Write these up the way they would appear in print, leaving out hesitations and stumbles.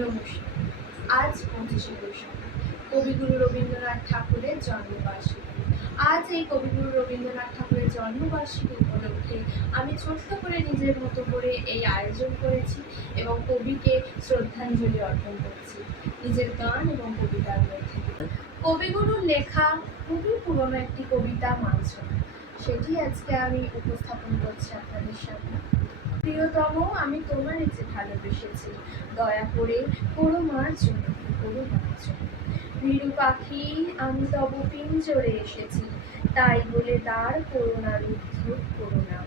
নমস্কার। আজ 25শে বৈশাখ, কবিগুরু রবীন্দ্রনাথ ঠাকুরের জন্মবার্ষিকী। আজ এই কবিগুরু রবীন্দ্রনাথ ঠাকুরের জন্মবার্ষিকী উপলক্ষে আমি ছোট্ট করে নিজের মতো করে এই আয়োজন করেছি এবং কবিকে শ্রদ্ধাঞ্জলি অর্পণ করছি নিজের গান এবং কবিতার মধ্যে। কবিগুরুর লেখা খুবই পুরনো একটি কবিতা মানছনা, সেটি আজকে আমি উপস্থাপন করছি আপনাদের সামনে। প্রিয়তম, আমি তোমার যে ভালোবেসেছি, দয়া করে করো মার জন্য, করো মার জন্য। ভীরু পাখি আমি তব পিঞ্জরে এসেছি, তাই বলে দ্বার করোনা রুদ্ধ করোনা।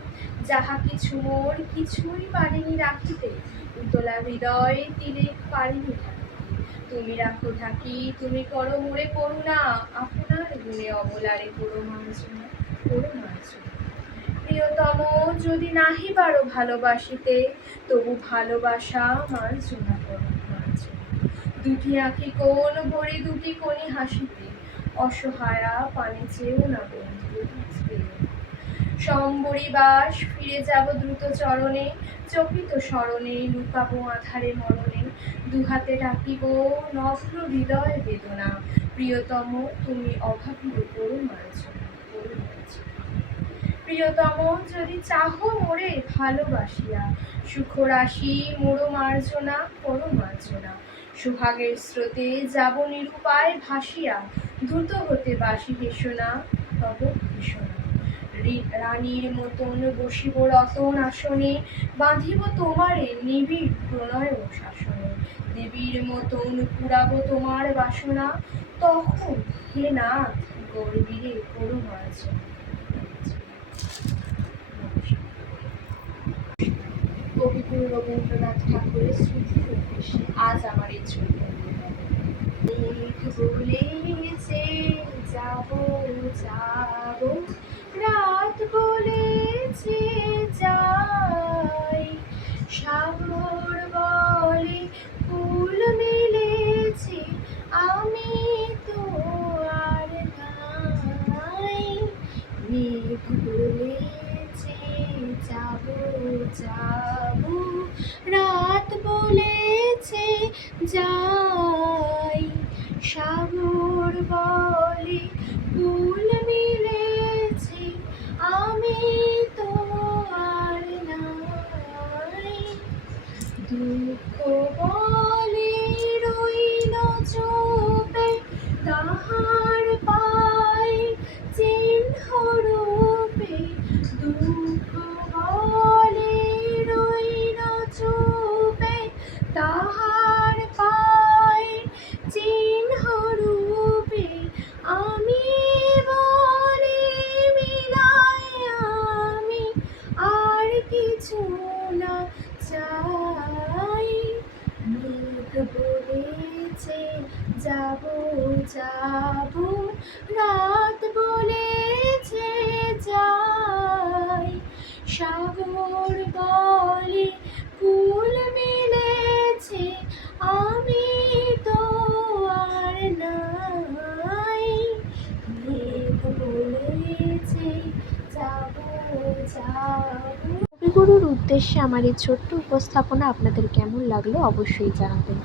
যাহা কিছু মোর কিছুই পারিনি রাখিতে, উতলা হৃদয় তীরে পারিনি থাকিতে। তুমি রাখো ঢাকি, তুমি করো মোরে করুণা, আপনার গুণে অবলারে করো মার জন্য, করো মার জন্য। প্রিয়তম, যদি নাহি পারো ভালোবাসিতে, তবু ভালোবাসা মার্জনা করো মার্জনা। দুটি আঁখি কোন ভরে দুটি কোণে হাসিতে, অসহায়া পানে চেয়েও না বন্ধু, সম্বরীবাস ফিরে যাব দ্রুত চরণে, চকিত স্মরণে লুকাবো আধারে মরণে। দুহাতে ডাকিব নগ্ন হৃদয় বেদনা, প্রিয়তম তুমি অভাবীর করো মার্জনা, করো মার্জনা। প্রিয়তম, যদি চাহো মোরে ভালোবাসিয়া, সুখরাশি মোড়ো মার্জনা, করো মার্জনা। সুহাগের স্রোতে যাব নিরুপায় ভাসিয়া, দ্রুত হতে বাসি হেসোনা, তব ভীষণা। রানীর মতন বসিব রতন আসনে, বাঁধিব তোমারে নিবিড় প্রণয় শাসনে। দেবীর মতন পুরাব তোমার বাসনা, তখন হে নাথ গর্বিরে করো মার্জনা। কবিগুরু রবীন্দ্রনাথ ঠাকুরের স্মৃতির উদ্দেশ্যে আজ আমার এই ছোট্ট মেঘ বলেছে যাব যাব, রাত বলেছে যাই, সাগর বলে ফুল মেলেছে, আমি তো আর নাই। মেঘ বলেছে যাব যাব, রাত বলেছে যাই, সাগর বলে ফুল মিলেছে, আমি তো আর নাই। দুঃখ বলে রইল চোপে, তাহার পায় চিহ্ন রূপে। দুঃখ বলে রইল চোপে, তাহার পায় চিহ্ন রূপে। আমি বলে মিলাই আমি আর কিছু না চাই। মেঘ বলেছে যাব যাব, রাত বলেছে যাই, সাগর বলে ফুল মিলেছে, আমি তো আর নাই। মেঘ বলেছে যাব যাব। কবিগুরুর উদ্দেশ্যে আমার এই ছোট্ট উপস্থাপনা আপনাদের কেমন লাগলো অবশ্যই জানাবেন।